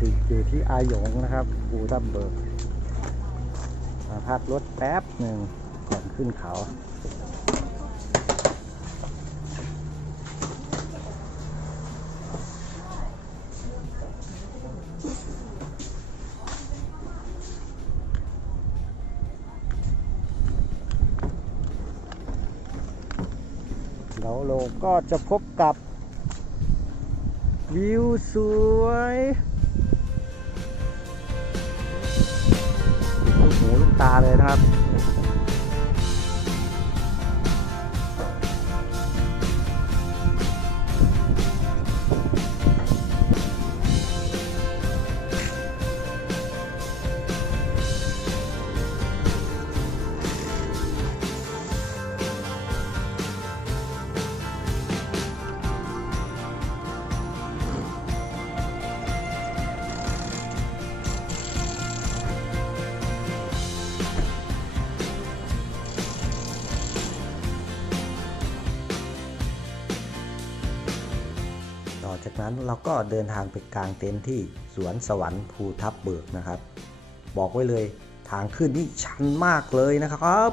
ถึงอยู่ที่อาหยงนะครับภูทับเบิกมาพักรถแป๊บหนึ่งก่อนขึ้นเขาเราลงก็จะพบกับวิวสวย หูลูกตาเลยนะครับ นั้นเราก็เดินทางไปกลางเต็นท์ที่สวนสวรรค์ภูทับเบิกนะครับ บอกไว้เลยทางขึ้นนี่ชันมากเลยนะครับ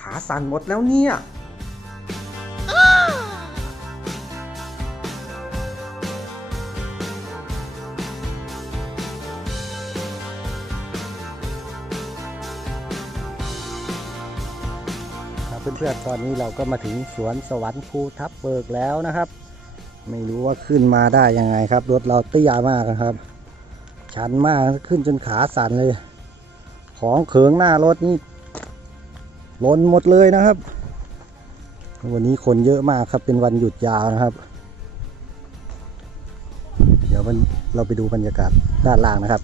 ขาสั่นหมดแล้วเนี่ยครับเพื่อนๆตอนนี้เราก็มาถึงสวนสวรรค์ภูทับเบิกแล้วนะครับ ไม่รู้ว่าขึ้นมาได้ยังไงครับ รถเราเตี้ยมากครับ ชันมากขึ้นจนขาสั่นเลย ของเขิงหน้ารถนี่ล้นหมดเลยนะครับ วันนี้คนเยอะมากครับเป็นวันหยุดยาวนะครับ เดี๋ยวเราไปดูบรรยากาศด้านล่างนะครับ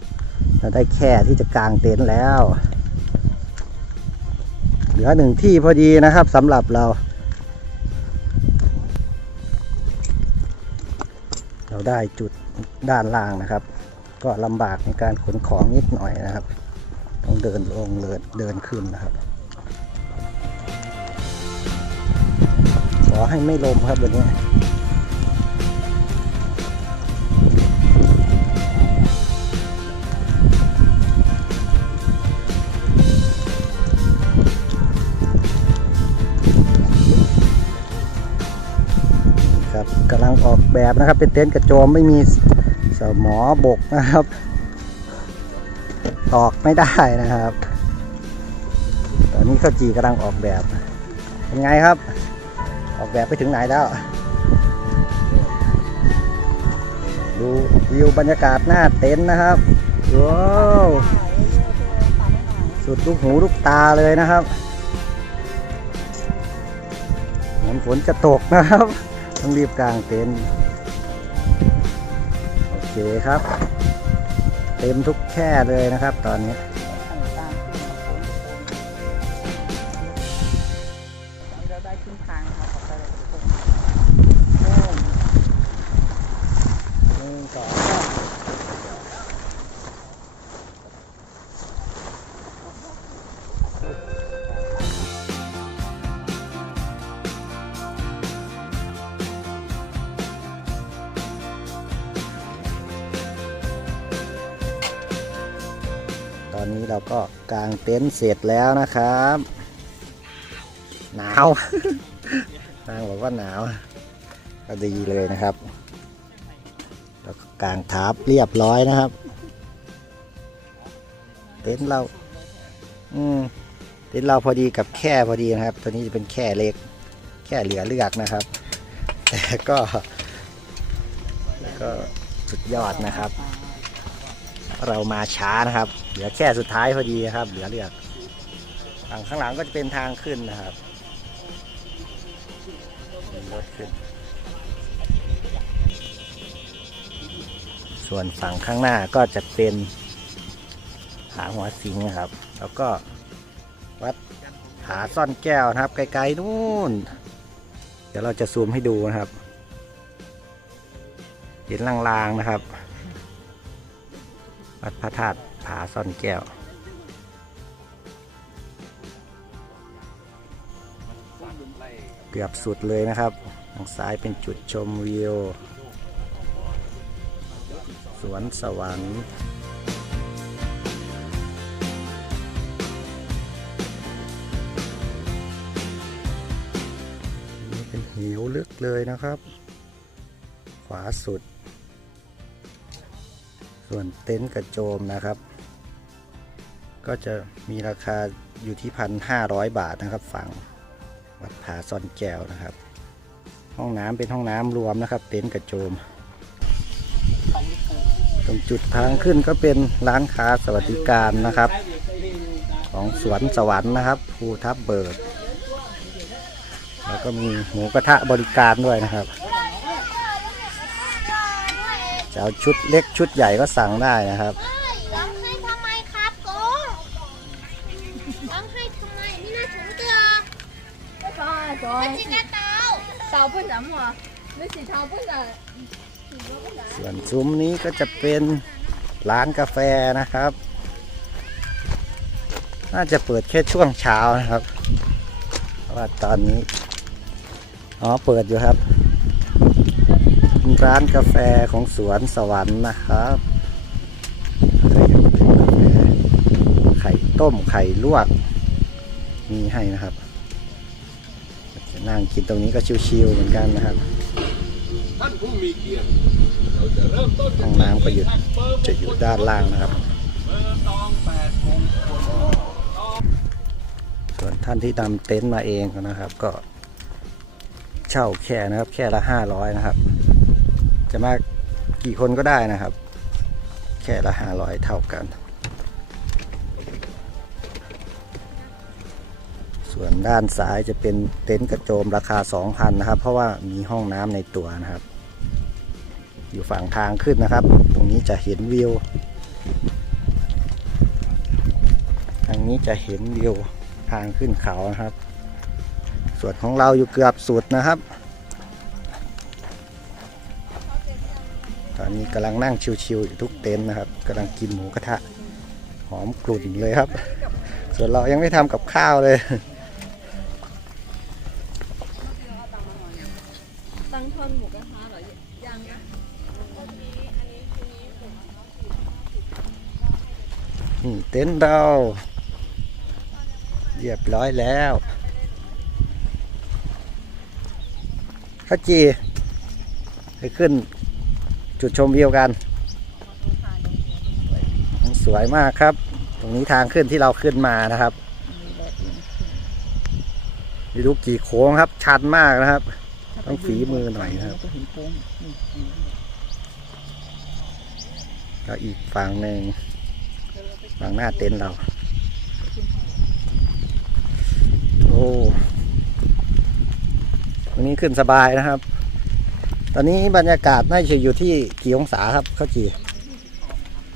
เราได้แค่ที่จะกางเต็นท์แล้ว เหลือหนึ่งที่พอดีนะครับสำหรับเรา เราได้จุดด้านล่างนะครับ ก็ลำบากในการขนของนิดหน่อยนะครับ ต้องเดินลงเดินเดินขึ้นนะครับ ขอให้ไม่ลมครับวันนี้ แบบนะครับ เป็นเต็นท์กระโจมไม่มีสมอบกนะครับ ตอกไม่ได้นะครับ ตอนนี้ข้าวจีกำลังออกแบบ เป็นไงครับ ออกแบบไปถึงไหนแล้ว ดูวิวบรรยากาศหน้าเต็นท์นะครับว้าวสุดลูกหูลูกตาเลยนะครับเหมือนฝนจะตกนะครับ ต้องรีบกางเต็นท์ เคครับ เต็มทุกแค่เลยนะครับตอนนี้ เราก็กางเต็นท์เสร็จแล้วนะครับ หนาว นางบอกว่าหนาว ก็ดีเลยนะครับแล้วก็กางทับเรียบร้อยนะครับ เต็นท์เรา อืมเต็นท์เราพอดีกับแค่พอดีนะครับ ตัวนี้จะเป็นแค่เล็ก แค่เหลือเลือกนะครับ แต่ก็ก็สุดยอดนะครับ เรามาช้านะครับ เหลือแค่สุดท้ายพอดีครับ เหลือเลือกฝั่งข้างหลังก็จะเป็นทางขึ้นนะครับมีรถขึ้น ส่วนฝั่งข้างหน้าก็จะเป็นผาหัวสิงนะครับ แล้วก็วัดผาซ่อนแก้วนะครับ ไกลๆนู่น เดี๋ยวเราจะซูมให้ดูนะครับ เห็นลางๆนะครับ วัดพระธาตุ ผาซ่อนแก้ว เกือบสุดเลยนะครับ ทางซ้ายเป็นจุดชมวิวฝวนสวรรค์นี่เป็นเหวลึกเลยนะครับ ขวาสุด ส่วนเต็นท์กระโจมนะครับ ก็จะมีราคาอยู่ที่พันห้าร้อยบาทนะครับ ฝั่งวัดผาซ่อนแก้วนะครับ ห้องน้ำเป็นห้องน้ำรวมนะครับ เต็นท์กระโจม ตรงจุดทางขึ้นก็เป็นร้านค้าสวัสดิการนะครับ ของสวนสวรรค์นะครับภูทับเบิกแล้วก็มีหมูกระทะบริการด้วยนะครับจะเอาชุดเล็กชุดใหญ่ก็สั่งได้นะครับ 爸爸， ไม่จริงนะเตา 找不着嘛，你是找不着。 ส่วนซุ้มนี้ก็จะเป็นร้านกาแฟนะครับ น่าจะเปิดแค่ช่วงเช้านะครับ เพราะว่าตอนนี้ อ๋อ เปิดอยู่ครับเป็นร้านกาแฟของสวนสวรรค์นะครับก็ยังเป็นกาแฟไข่ต้มไข่ลวก มีให้นะครับจะ นั่งกินตรงนี้ก็ชิวๆเหมือนกันนะครับท่านผู้มีเกียรติเราจะเริ่มต้นห้องน้ำก็อยู่จะอยู่ด้านล่างนะครับส่วนท่านที่นำเต็นท์มาเองนะครับ ก็เช่าแค่นะครับ แค่ละห้าร้อยนะครับ จะมากี่คนก็ได้นะครับ แค่ละห้าร้อยเท่ากัน ส่วนด้านซ้ายจะเป็นเต็นท์กระโจมราคา 2,000 นะครับ เพราะว่ามีห้องน้ำในตัวนะครับ อยู่ฝั่งทางขึ้นนะครับ ตรงนี้จะเห็นวิวทางนี้จะเห็นวิวทางขึ้นเขานะครับ ส่วนของเราอยู่เกือบสุดนะครับ ตอนนี้กำลังนั่งชิวๆอยู่ทุกเต็นท์นะครับกำลังกินหมูกระทะหอมกลุ่นเลยครับ ส่วนเรายังไม่ทำกับข้าวเลย เต็นท์เราเรียบร้อยแล้วข้าวจีไปขึ้นจุดชมวิวกัน สวยมากครับ ตรงนี้ทางขึ้นที่เราขึ้นมานะครับไม่รู้กี่โค้งครับ ชันมากนะครับ ต้องฝีมือหน่อยนะครับก็เห็นโค้งนี่นี่แล้วอีกฝั่งหนึ่ง ฝั่งหน้าเต็นท์เรา โอ้ตรงนี้ขึ้นสบายนะครับ ตอนนี้บรรยากาศน่าจะอยู่ที่กี่องศาครับข้าวจี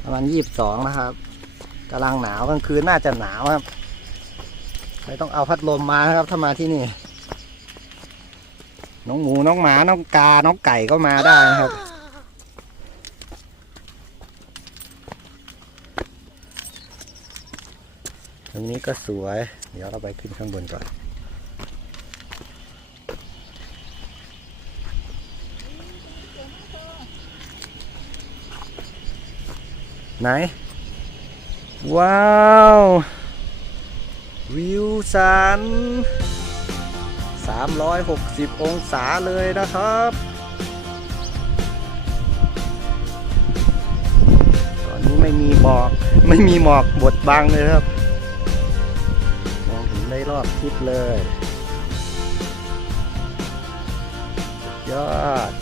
ประมาณยี่สิบสองนะครับกำลังหนาวกลางคืนน่าจะหนาวครับไม่ต้องเอาพัดลมมาครับถ้ามาที่นี่ น้องหมูน้องหมา น้องกา น้องไก่ก็มาได้นะครับ รงนี้ก็สวย เดี๋ยวเราไปขึ้นข้างบนก่อน ไหน ว้าว วิวสัน 360 องศาเลยนะครับตอนนี้ไม่มีหมอก ไม่มีหมอกบดบังเลยครับ องเห็นได้รอบทิศเลยสุดยอด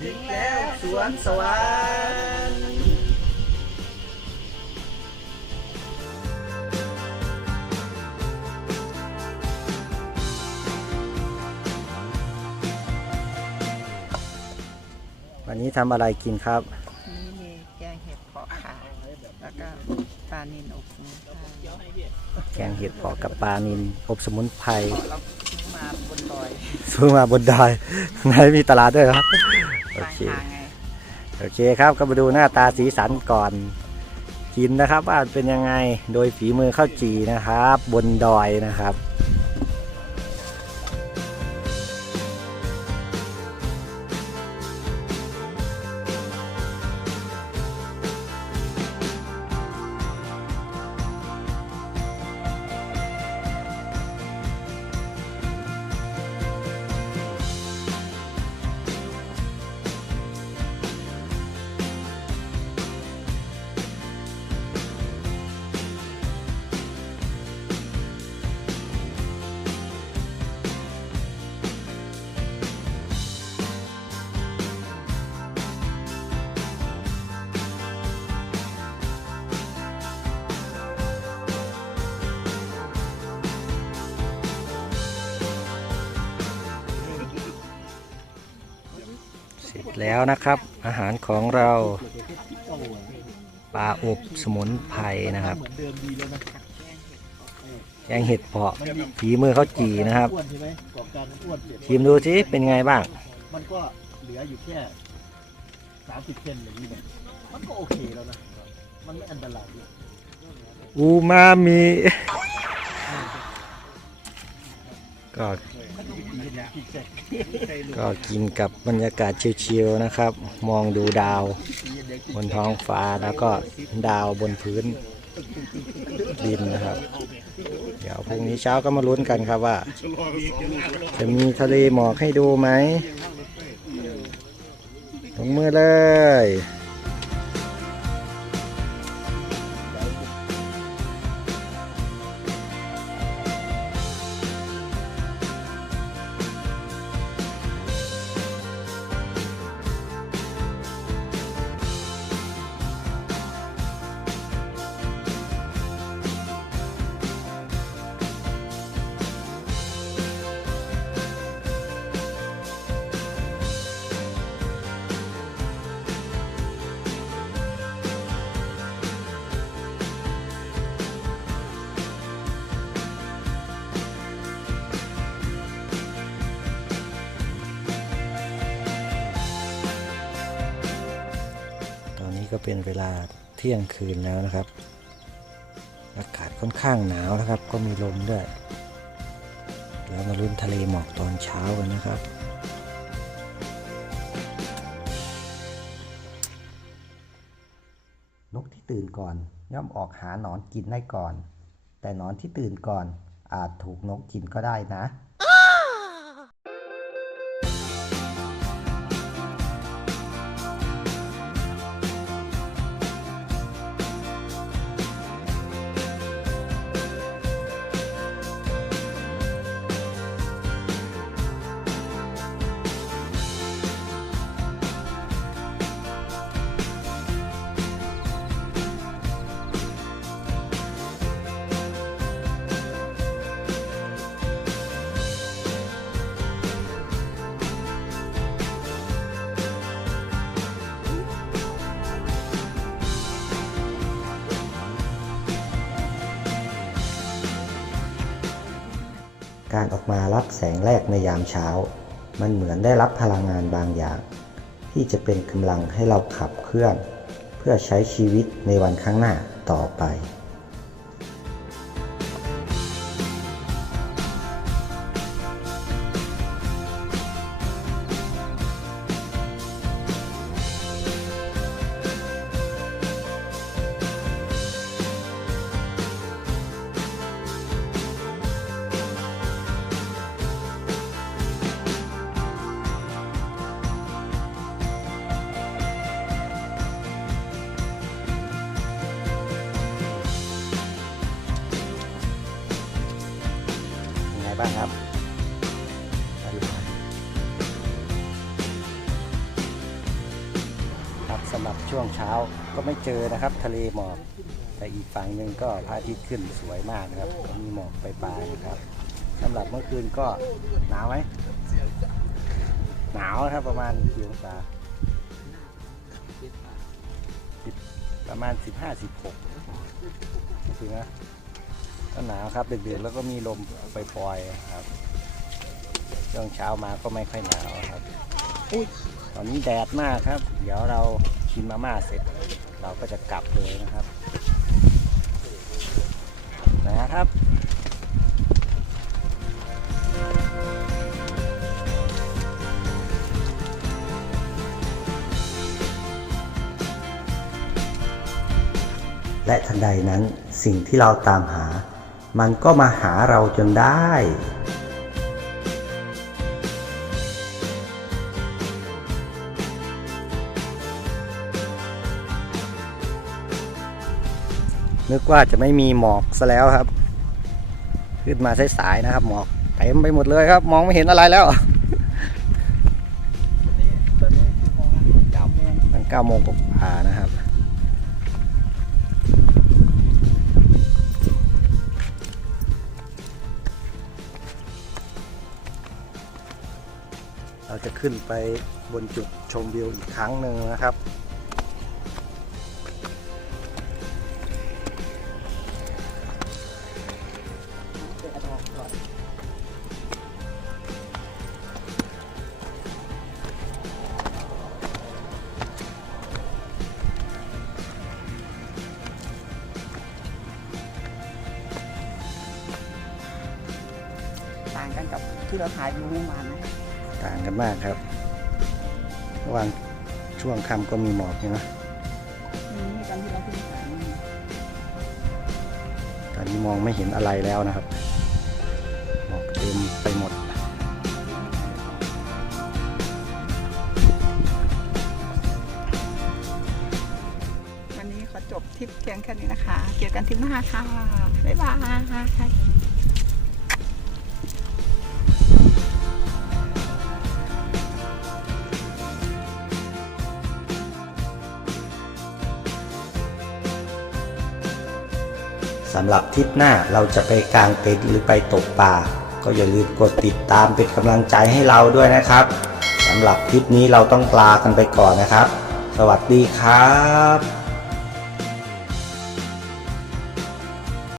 ถึงแล้วสวนสวรรค์วันนี้ทำอะไรกินครับ นี่มีแกงเห็ดเผาะค่ะ แล้วก็ปลานิลอบสมุนไพรแกงเห็ดเผาะกับปลานิลอบสมุนไพรเราซื้อมาบนดอยซื้อมาบนดอยไหนมีตลาดด้วยครับโอทางเคทางไงโอเคครับก็มาดูหน้าตาสีสันก่อนกินนะครับว่าเป็นยังไงโดยฝีมือข้าวจีนะครับ บนดอยนะครับ แล้วนะครับ อาหารของเราปลาอบสมุนไพรนะครับแกงเห็ดเผาะฝีมือเขาจีนะครับอ้วนใช่ไหมกรอบการอ้วนเสร็จชิมดูสิเป็นไงบ้าง มันก็เหลืออยู่แค่สามสิบเซนอย่างนี้เนี่ยมันก็โอเคแล้วนะ มันไม่อันตรายด้วยอูมามิก็ ก็กินกับบรรยากาศชิลๆนะครับ มองดูดาวบนท้องฟ้าแล้วก็ดาวบนพื้นดินนะครับ เดี๋ยวพรุ่งนี้เช้าก็มาลุ้นกันครับว่า จะมีทะเลหมอกให้ดูไหมลงมือเลย ก็เป็นเวลาเที่ยงคืนแล้วนะครับ อากาศค่อนข้างหนาวนะครับ ก็มีลมด้วย แล้วมาลุ้นทะเลหมอกตอนเช้ากันนะครับนกที่ตื่นก่อนย่อมออกหาหนอนกินได้ก่อน แต่หนอนที่ตื่นก่อนอาจถูกนกกินก็ได้นะ การออกมารับแสงแรกในยามเช้า มันเหมือนได้รับพลังงานบางอย่าง ที่จะเป็นกำลังให้เราขับเคลื่อน เพื่อใช้ชีวิตในวันข้างหน้าต่อไป เจอนะครับ ทะเลหมอกแต่อีกฝั่งหนึ่งก็พระอาทิตย์ขึ้นสวยมากนะครับก็มีหมอกไปปลายๆนะครับสำหรับเมื่อคืนก็หนาวไหมหนาวนะครับประมาณกี่องศาสิบประมาณ 15 16ไม่ถึงนะก็หนาวครับดึกๆแล้วก็มีลมปล่อยๆครับช่วงเช้ามาก็ไม่ค่อยหนาวครับอุ๊ยตอนนี้แดดมากครับ เดี๋ยวเรากินมาม่าเสร็จ เราก็จะกลับเลยนะครับนะครับและทันใดนั้นสิ่งที่เราตามหา มันก็มาหาเราจนได้ นึกว่าจะไม่มีหมอกซะแล้วครับ ขึ้นมาสายๆนะครับ หมอกเต็มไปหมดเลยครับ มองไม่เห็นอะไรแล้วตอนนี้กี่โมงนะเก้าโมงมันเก้าโมงกว่านะครับเราจะขึ้นไปบนจุดชมวิวอีกครั้งหนึ่งนะครับ กันกับที่เราถ่ายวิวเมื่อวานนะต่างกันมากครับระหว่างช่วงค่ำก็มีหมอกใช่ไหมนี่กันที่เราขึ้นถ่ายนี่ตอนนี้มองไม่เห็นอะไรแล้วนะครับหมอกเต็มไปหมดวันนี้ขอจบทริปเพียงแค่นี้นะคะ เจอกันทริปหน้าค่ะ บ๊ายบาย สำหรับทริปหน้าเราจะไปกางเต็นท์หรือไปตกปลาก็อย่าลืมกดติดตามเป็นกำลังใจให้เราด้วยนะครับสำหรับทริปนี้เราต้องลากันไปก่อนนะครับ สวัสดีครับ